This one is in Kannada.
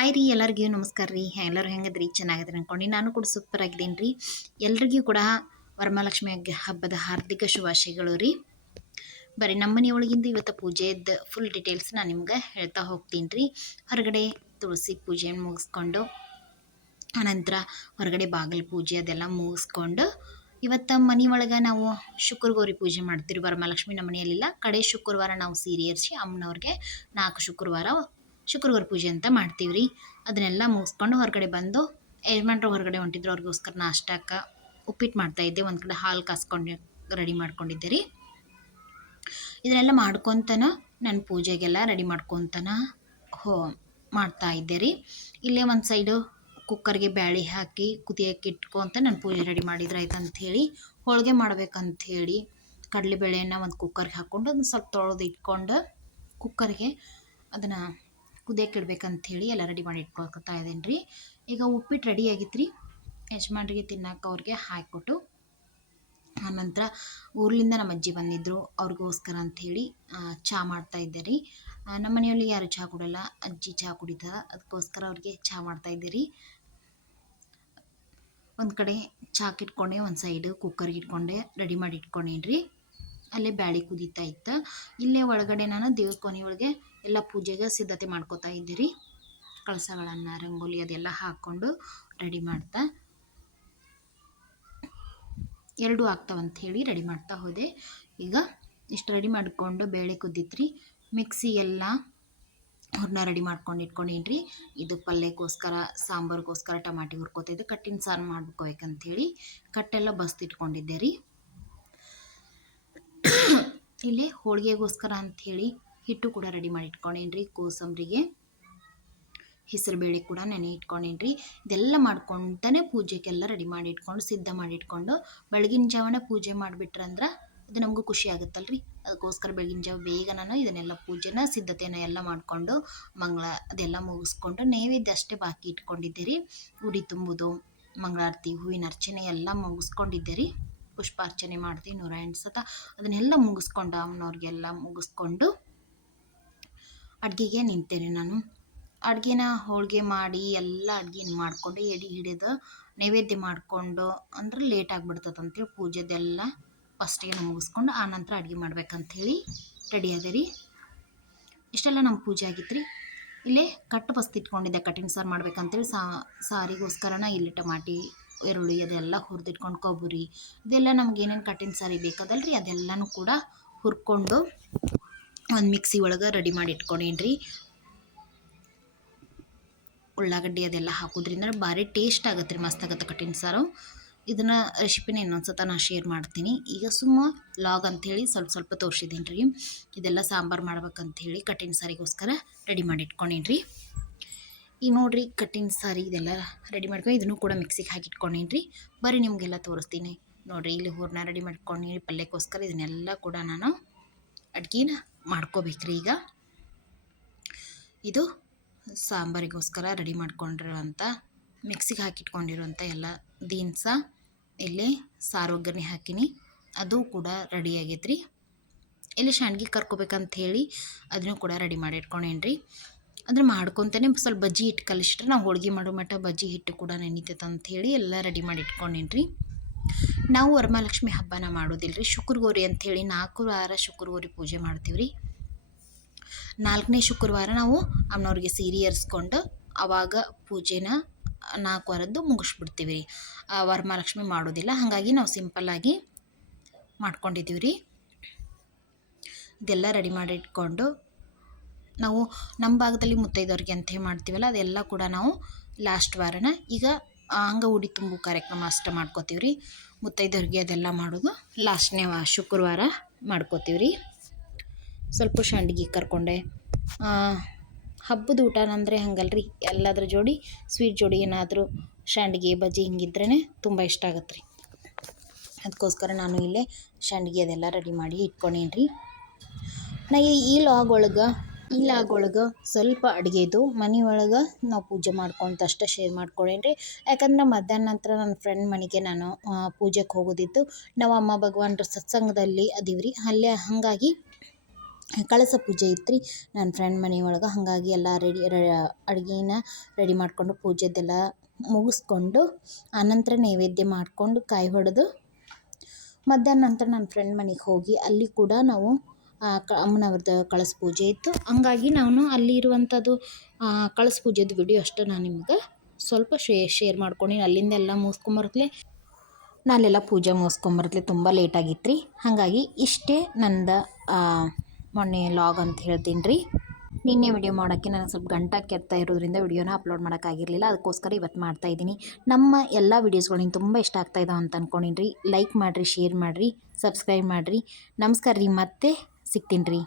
ಹಾಯ್ ರೀ ಎಲ್ಲರಿಗೂ ನಮಸ್ಕಾರ ರೀ. ಎಲ್ಲರೂ ಹೆಂಗದ್ರಿ? ಚೆನ್ನಾಗಿದ್ರಿ ಅನ್ಕೊಂಡು. ನಾನು ಕೂಡ ಸೂಪರ್ ಆಗಿದ್ದೀನಿ ರೀ. ಎಲ್ರಿಗೂ ಕೂಡ ವರಮಹಾಲಕ್ಷ್ಮಿ ಹಬ್ಬದ ಹಾರ್ದಿಕ ಶುಭಾಶಯಗಳು ರೀ. ಬರೀ ನಮ್ಮ ಮನೆಯೊಳಗಿಂದ ಇವತ್ತು ಪೂಜೆದ ಫುಲ್ ಡೀಟೇಲ್ಸ್ ನಾನು ನಿಮ್ಗೆ ಹೇಳ್ತಾ ಹೋಗ್ತೀನಿ ರೀ. ಹೊರಗಡೆ ತುಳಸಿ ಪೂಜೆಯನ್ನು ಮುಗಿಸ್ಕೊಂಡು ಆನಂತರ ಹೊರಗಡೆ ಬಾಗಿಲು ಪೂಜೆ ಅದೆಲ್ಲ ಮುಗಿಸ್ಕೊಂಡು, ಇವತ್ತು ಮನೆ ಒಳಗೆ ನಾವು ಶುಕ್ರಗೌರಿ ಪೂಜೆ ಮಾಡ್ತೀವಿ ವರಮಹಾಲಕ್ಷ್ಮಿ ನಮ್ಮ ಮನೆಯಲ್ಲಿಲ್ಲ. ಕಡೆ ಶುಕ್ರವಾರ ನಾವು ಸೀರೆ ಏರಿಸಿ ಅಮ್ಮನವ್ರಿಗೆ ನಾಲ್ಕು ಶುಕ್ರವಾರ ಶುಕ್ರವಾರ ಪೂಜೆ ಅಂತ ಮಾಡ್ತೀವಿ ರೀ. ಅದನ್ನೆಲ್ಲ ಮುಗಿಸ್ಕೊಂಡು ಹೊರಗಡೆ ಬಂದು ಯಜಮಾನ್ರು ಹೊರಗಡೆ ಹೊಂಟಿದ್ರು ಅವ್ರಿಗೋಸ್ಕರ ನಾಷ್ಟಕ್ಕೆ ಉಪ್ಪಿಟ್ಟು ಮಾಡ್ತಾಯಿದ್ದೆ ಒಂದು ಕಡೆ ಹಾಲು ಕಾಸ್ಕೊಂಡು ರೆಡಿ ಮಾಡ್ಕೊಂಡಿದ್ದೆ ರೀ. ಇದನ್ನೆಲ್ಲ ಮಾಡ್ಕೊತನ ನಾನು ಪೂಜೆಗೆಲ್ಲ ರೆಡಿ ಮಾಡ್ಕೊತನ ಹೋ, ಮಾಡ್ತಾ ಇದ್ದೆ ರೀ. ಇಲ್ಲೇ ಒಂದು ಸೈಡು ಕುಕ್ಕರ್ಗೆ ಬ್ಯಾಳಿ ಹಾಕಿ ಕುದಿಯೋಕೆ ಇಟ್ಕೊಂತ ನಾನು ಪೂಜೆ ರೆಡಿ ಮಾಡಿದ್ರೆ ಆಯ್ತು ಅಂಥೇಳಿ ಹೋಳಿಗೆ ಮಾಡ್ಬೇಕಂಥೇಳಿ ಬೇಳೆಯನ್ನು ಒಂದು ಕುಕ್ಕರ್ಗೆ ಹಾಕ್ಕೊಂಡು ಅದನ್ನ ಸ್ವಲ್ಪ ತೊಳೆದು ಇಟ್ಕೊಂಡು ಕುಕ್ಕರ್ಗೆ ಅದನ್ನು ಕುದಿಯಕ್ಕೆ ಇಡ್ಬೇಕಂಥೇಳಿ ಎಲ್ಲ ರೆಡಿ ಮಾಡಿ ಇಟ್ಕೊಳ್ತಾ ಇದ್ದೇನೆ ರೀ ಈಗ ಉಪ್ಪಿಟ್ಟು ರೆಡಿ ಆಗಿತ್ತು ರೀ ಯಜಮಾನ್ರಿಗೆ ತಿನ್ನಕ್ಕೆ ಅವ್ರಿಗೆ ಹಾಕಿಬಿಟ್ಟು ಆನಂತರ ಊರ್ಲಿಂದ ನಮ್ಮ ಅಜ್ಜಿ ಬಂದಿದ್ದರು ಅವ್ರಿಗೋಸ್ಕರ ಅಂಥೇಳಿ ಚಹಾ ಮಾಡ್ತಾ ಇದ್ದೆ ರೀ ನಮ್ಮ ಮನೆಯಲ್ಲಿ ಯಾರು ಚಹಾ ಕುಡಲ್ಲ. ಅಜ್ಜಿ ಚಹಾ ಕುಡಿತಾರೆ. ಅದಕ್ಕೋಸ್ಕರ ಅವ್ರಿಗೆ ಚಹಾ ಮಾಡ್ತಾ ಇದ್ದೆ ರೀ ಒಂದು ಕಡೆ ಚಾಕ್ ಇಟ್ಕೊಂಡೆ, ಒಂದು ಸೈಡು ಕುಕ್ಕರ್ಗೆ ಇಟ್ಕೊಂಡೆ ರೆಡಿ ಮಾಡಿ ಇಟ್ಕೊಂಡೇನಿ ರೀ ಅಲ್ಲೇ ಬ್ಯಾಳಿ ಕುದೀತಾ ಇತ್ತು ಇಲ್ಲೇ ಒಳಗಡೆ ನಾನು ದೇವ್ರ ಒಳಗೆ ಎಲ್ಲ ಪೂಜೆಗೆ ಸಿದ್ಧತೆ ಮಾಡ್ಕೋತಾ ಇದ್ದೀರಿ. ಕಳಸಗಳನ್ನು, ರಂಗೋಲಿ ಅದೆಲ್ಲ ಹಾಕ್ಕೊಂಡು ರೆಡಿ ಮಾಡ್ತಾ. ಎರಡು ಆಗ್ತಾವಂತ ಹೇಳಿ ರೆಡಿ ಮಾಡ್ತಾ ಹೋದೆ. ಈಗ ಇಷ್ಟು ರೆಡಿ ಮಾಡಿಕೊಂಡು ಬೇಳೆ ಕುದ್ದಿತ್ರಿ ಮಿಕ್ಸಿ ಎಲ್ಲ ಅವ್ರನ್ನ ರೆಡಿ ಮಾಡ್ಕೊಂಡು ಇಟ್ಕೊಂಡೇನಿ ರೀ ಇದು ಪಲ್ಯಕ್ಕೋಸ್ಕರ ಸಾಂಬಾರಿಗೋಸ್ಕರ ಟಮಾಟಿ ಹುರ್ಕೋತಿದ್ದೆ ಕಟ್ಟಿನ ಸಾರು ಮಾಡ್ಬೇಕಂತೇಳಿ ಕಟ್ಟೆಲ್ಲ ಬಸ್ತಿಟ್ಕೊಂಡಿದ್ದೆ ರೀ. ಇಲ್ಲಿ ಹೋಳಿಗೆಗೋಸ್ಕರ ಅಂಥೇಳಿ ಹಿಟ್ಟು ಕೂಡ ರೆಡಿ ಮಾಡಿ ಇಟ್ಕೊಂಡೇನಿ ರೀ ಕೋಸಂಬರಿಗೆ ಹೆಸರುಬೇಳೆ ಕೂಡ ನೆನೆ ಇಟ್ಕೊಂಡೇನಿ ರೀ ಇದೆಲ್ಲ ಮಾಡ್ಕೊಂತಾನೆ ಪೂಜೆಗೆಲ್ಲ ರೆಡಿ ಮಾಡಿ ಇಟ್ಕೊಂಡು ಸಿದ್ಧ ಮಾಡಿ ಇಟ್ಕೊಂಡು ಬೆಳಗಿನ ಜಾವನ ಪೂಜೆ ಮಾಡಿಬಿಟ್ರಂದ್ರೆ ಅದು ನಮಗೂ ಖುಷಿ ಆಗುತ್ತಲ್ಲ ರೀ ಅದಕ್ಕೋಸ್ಕರ ಬೆಳಗಿನ ಜಾವ ಬೇಗ ನಾನು ಇದನ್ನೆಲ್ಲ ಪೂಜೆನ, ಸಿದ್ಧತೆನ ಎಲ್ಲ ಮಾಡಿಕೊಂಡು ಮಂಗಳ ಅದೆಲ್ಲ ಮುಗಿಸ್ಕೊಂಡು ನೈವೇದ್ಯ ಅಷ್ಟೇ ಬಾಕಿ ಇಟ್ಕೊಂಡಿದ್ದೆ ರೀ. ಉಡಿ ತುಂಬುದು, ಮಂಗಳಾರತಿ, ಹೂವಿನ ಅರ್ಚನೆ ಎಲ್ಲ ಮುಗಿಸ್ಕೊಂಡಿದ್ದೆ ರೀ. ಪುಷ್ಪಾರ್ಚನೆ ಮಾಡ್ತೀವಿ ನೂರ ಎಂಟು ಸತ. ಅದನ್ನೆಲ್ಲ ಮುಗಿಸ್ಕೊಂಡು ಅವನವ್ರಿಗೆಲ್ಲ ಮುಗಿಸ್ಕೊಂಡು ಅಡುಗೆಗೆ ನಿಂತೇನೆ ನಾನು. ಅಡುಗೆನ ಹೋಳಿಗೆ ಮಾಡಿ ಎಲ್ಲ ಅಡುಗೆನ ಮಾಡಿಕೊಂಡು ಎಡಿ ಹಿಡಿದು ನೈವೇದ್ಯ ಮಾಡಿಕೊಂಡು ಅಂದ್ರೆ ಲೇಟ್ ಆಗಿಬಿಡ್ತದೆ ಅಂತೇಳಿ ಪೂಜೆದೆಲ್ಲ ಫಸ್ಟಿಗೆ ಮುಗಿಸ್ಕೊಂಡು ಆ ನಂತರ ಅಡುಗೆ ಮಾಡ್ಬೇಕಂಥೇಳಿ ರೆಡಿ ಅದ ರೀ ಇಷ್ಟೆಲ್ಲ ನಮ್ಮ ಪೂಜೆ ಆಗಿತ್ತು ರೀ ಇಲ್ಲೇ ಕಟ್ಟು ಬಸ್ತಿಟ್ಕೊಂಡಿದ್ದೆ ಕಟ್ಟಿಂಗ್ ಸಾರು ಮಾಡ್ಬೇಕಂತೇಳಿ ಸಾರಿಗೋಸ್ಕರನ ಇಲ್ಲಿ ಟಮಾಟಿ ಈರುಳ್ಳಿ ಅದೆಲ್ಲ ಹುರಿದಿಟ್ಕೊಂಡು ಕೊಬ್ಬರಿ, ಇದೆಲ್ಲ ನಮ್ಗೆ ಏನೇನು ಕಟ್ಟಿನ ಸಾರಿ ಬೇಕದಲ್ಲ ರೀ ಅದೆಲ್ಲನೂ ಕೂಡ ಹುರ್ಕೊಂಡು ಒಂದು ಮಿಕ್ಸಿ ಒಳಗೆ ರೆಡಿ ಮಾಡಿ ಇಟ್ಕೊಂಡೇನ್ರಿ. ಉಳ್ಳಾಗಡ್ಡಿ ಅದೆಲ್ಲ ಹಾಕೋದ್ರಿಂದ ಭಾರಿ ಟೇಸ್ಟ್ ಆಗತ್ತೆ ರೀ ಮಸ್ತ್ ಆಗತ್ತೆ ಕಟ್ಟಿನ ಸಾರು. ಇದನ್ನು ರೆಸಿಪಿನ ಇನ್ನೊಂದು ಸತ ನಾನು ಶೇರ್ ಮಾಡ್ತೀನಿ. ಈಗ ಸುಮ್ಮ ಲಾಗ್ ಅಂಥೇಳಿ ಸ್ವಲ್ಪ ಸ್ವಲ್ಪ ತೋರಿಸಿದ್ದೀನಿ ರೀ ಇದೆಲ್ಲ ಸಾಂಬಾರು ಮಾಡ್ಬೇಕಂಥೇಳಿ ಕಟ್ಟಿನ ಸಾರಿಗೋಸ್ಕರ ರೆಡಿ ಮಾಡಿ ಇಟ್ಕೊಂಡೇನಿ ಈಗ ನೋಡಿರಿ ಕಟ್ಟಿನ ಸಾರಿ ಇದೆಲ್ಲ ರೆಡಿ ಮಾಡ್ಕೊಂಡು ಇದನ್ನು ಕೂಡ ಮಿಕ್ಸಿಗೆ ಹಾಕಿ ಇಟ್ಕೊಂಡೇನಿ ರೀ ಬರೀ ನಿಮಗೆಲ್ಲ ತೋರಿಸ್ತೀನಿ. ನೋಡಿರಿ ಇಲ್ಲಿ ಹೂರ್ನ ರೆಡಿ ಮಾಡ್ಕೊಂಡು ಪಲ್ಯಕ್ಕೋಸ್ಕರ ಇದನ್ನೆಲ್ಲ ಕೂಡ ನಾನು ಅಡ್ಗೆನ ಮಾಡ್ಕೋಬೇಕ್ರಿ ಈಗ. ಇದು ಸಾಂಬಾರಿಗೋಸ್ಕರ ರೆಡಿ ಮಾಡ್ಕೊಂಡಿರುವಂಥ ಮಿಕ್ಸಿಗೆ ಹಾಕಿಟ್ಕೊಂಡಿರುವಂಥ ಎಲ್ಲ ದೀನ್ಸ ಇಲ್ಲಿ ಸಾರು ಒಗ್ಗರಣೆ ಹಾಕಿನಿ. ಅದು ಕೂಡ ರೆಡಿ ಆಗೈತ್ರಿ. ಇಲ್ಲಿ ಶಾಂಡ್ಗಿ ಕರ್ಕೋಬೇಕಂತ ಹೇಳಿ ಅದನ್ನು ಕೂಡ ರೆಡಿ ಮಾಡಿ ಇಟ್ಕೊಂಡೇನಿ ರೀ ಅಂದ್ರೆ ಮಾಡ್ಕೊತಾನೆ ಸ್ವಲ್ಪ ಬಜ್ಜಿ ಹಿಟ್ಟು ಕಲಿಸಿಟ್ರೆ ನಾವು ಹೋಳ್ಗೆ ಮಾಡೋ ಮಟ್ಟ ಬಜ್ಜಿ ಹಿಟ್ಟು ಕೂಡ ನೆನಿತೈತೆ ಅಂಥೇಳಿ ಎಲ್ಲ ರೆಡಿ ಮಾಡಿ ಇಟ್ಕೊಂಡೇನಿ ರೀ ನಾವು ವರಮಹಾಲಕ್ಷ್ಮಿ ಹಬ್ಬನ ಮಾಡೋದಿಲ್ಲ ರೀ ಶುಕ್ರಗೌರಿ ಅಂಥೇಳಿ ನಾಲ್ಕು ವಾರ ಶುಕ್ರಗೌರಿ ಪೂಜೆ ಮಾಡ್ತೀವಿ ರೀ ನಾಲ್ಕನೇ ಶುಕ್ರವಾರ ನಾವು ಅಮ್ಮನವ್ರಿಗೆ ಸೀರೆ ಏರಿಸ್ಕೊಂಡು ಆವಾಗ ಪೂಜೆನ ನಾಲ್ಕು ವಾರದ್ದು ಮುಗಿಸ್ಬಿಡ್ತೀವಿ ರೀ ವರಮಹಾಲಕ್ಷ್ಮಿ ಮಾಡೋದಿಲ್ಲ. ಹಾಗಾಗಿ ನಾವು ಸಿಂಪಲ್ಲಾಗಿ ಮಾಡ್ಕೊಂಡಿದ್ದೀವಿ ರೀ ಇದೆಲ್ಲ ರೆಡಿ ಮಾಡಿ ಇಟ್ಕೊಂಡು ನಾವು ನಮ್ಮ ಭಾಗದಲ್ಲಿ ಮುತ್ತೈದವ್ರಿಗೆ ಅಂತ ಹೇಳಿ ಮಾಡ್ತೀವಲ್ಲ, ಅದೆಲ್ಲ ಕೂಡ ನಾವು ಲಾಸ್ಟ್ ವಾರನ ಈಗ ಅಂಗ ಉಡಿ ತುಂಬು ಕಾರ್ಯಕ್ರಮ ಅಷ್ಟೇ ಮಾಡ್ಕೋತೀವಿ ರೀ ಮುತ್ತೈದವ್ರಿಗೆ ಅದೆಲ್ಲ ಮಾಡೋದು ಲಾಸ್ಟ್ನೇ ವಾ ಶುಕ್ರವಾರ ಮಾಡ್ಕೋತೀವಿ ರೀ ಸ್ವಲ್ಪ ಸಂಡ್ಗೆ ಕರ್ಕೊಂಡೆ. ಹಬ್ಬದ ಊಟನಂದರೆ ಹಂಗಲ್ಲ ರೀ ಎಲ್ಲದ್ರ ಜೋಡಿ ಸ್ವೀಟ್ ಜೋಡಿ ಏನಾದರೂ ಸಂಡಿಗೆ ಬಜ್ಜಿ ಹಿಂಗಿದ್ರೇ ತುಂಬ ಇಷ್ಟ ಆಗತ್ತೆ ರೀ ಅದಕ್ಕೋಸ್ಕರ ನಾನು ಇಲ್ಲೇ ಸಂಡಿಗೆ ಅದೆಲ್ಲ ರೆಡಿ ಮಾಡಿ ಇಟ್ಕೊಂಡೇನಿ ರೀ ನಾ ಈ ಲಾಗ್ ಒಳಗೆ ಈ ಲಾಗ್ ಒಳಗೆ ಸ್ವಲ್ಪ ಅಡುಗೆದು ಮನೆ ಒಳಗೆ ನಾವು ಪೂಜೆ ಮಾಡ್ಕೊಂತ ಅಷ್ಟೇ ಶೇರ್ ಮಾಡ್ಕೊಂಡೇನಿ ರೀ ಯಾಕಂದ್ರೆ ಮಧ್ಯಾಹ್ನ ನಂತರ ನನ್ನ ಫ್ರೆಂಡ್ ಮನೆಗೆ ನಾನು ಪೂಜೆಗೆ ಹೋಗೋದಿತ್ತು. ನಾವು ಅಮ್ಮ ಭಗವಾನ್ರ ಸತ್ಸಂಗದಲ್ಲಿ ಅದೀವಿ ರೀ ಅಲ್ಲೇ ಹಾಗಾಗಿ ಕಳಸ ಪೂಜೆ ಇತ್ತು ರೀ ನನ್ನ ಫ್ರೆಂಡ್ ಮನೆ ಒಳಗೆ ಹಾಗಾಗಿ ಎಲ್ಲ ರೆಡಿ ಅಡುಗೆನ ರೆಡಿ ಮಾಡಿಕೊಂಡು ಪೂಜೆದೆಲ್ಲ ಮುಗಿಸ್ಕೊಂಡು, ಆನಂತರ ನೈವೇದ್ಯ ಮಾಡಿಕೊಂಡು ಕಾಯಿ ಹೊಡೆದು ಮಧ್ಯಾಹ್ನ ನಂತರ ನನ್ನ ಫ್ರೆಂಡ್ ಮನೆಗೆ ಹೋಗಿ ಅಲ್ಲಿ ಕೂಡ ನಾವು ಕ ಅಮ್ಮನವ್ರದ್ದು ಕಳಸ ಪೂಜೆ ಇತ್ತು. ಹಂಗಾಗಿ ನಾನು ಅಲ್ಲಿ ಇರುವಂಥದ್ದು ಕಳಸ ಪೂಜೆದು ವಿಡಿಯೋ ಅಷ್ಟು ನಾನು ನಿಮ್ಗೆ ಸ್ವಲ್ಪ ಶೇ ಶೇರ್ ಮಾಡ್ಕೊಂಡು. ಅಲ್ಲಿಂದ ಎಲ್ಲ ಮುಗಿಸ್ಕೊಂಬರ್ತಲೆ, ನಾನೆಲ್ಲ ಪೂಜೆ ಮುಗಿಸ್ಕೊಂಬರ್ತಲೆ ತುಂಬ ಲೇಟ್ ಆಗಿತ್ತು ರೀ ಹಾಗಾಗಿ ಇಷ್ಟೇ ನಂದು ಮೊನ್ನೆ ಲಾಗ್ ಅಂತ ಹೇಳ್ತೀನಿ ರೀ ನಿನ್ನೆ ವಿಡಿಯೋ ಮಾಡೋಕ್ಕೆ ನನಗೆ ಸ್ವಲ್ಪ ಗಂಟ ಕೆತ್ತಾ ಇರೋದ್ರಿಂದ ವಿಡಿಯೋನ ಅಪ್ಲೋಡ್ ಮಾಡೋಕ್ಕಾಗಿರಲಿಲ್ಲ ಅದಕ್ಕೋಸ್ಕರ ಇವತ್ತು ಮಾಡ್ತಾ ಇದ್ದೀನಿ. ನಮ್ಮ ಎಲ್ಲ ವೀಡಿಯೋಸ್ಗಳು ನಿಮ್ಗೆ ತುಂಬ ಇಷ್ಟ ಆಗ್ತಾಯಿದ್ದಾವೆ ಅಂತ ಅಂದ್ಕೊಂಡಿನಿ ಲೈಕ್ ಮಾಡಿರಿ ಶೇರ್ ಮಾಡಿರಿ ಸಬ್ಸ್ಕ್ರೈಬ್ ಮಾಡಿರಿ. ನಮಸ್ಕಾರ ರೀ ಮತ್ತೆ ಸಿಗ್ತೀನಿ ರೀ.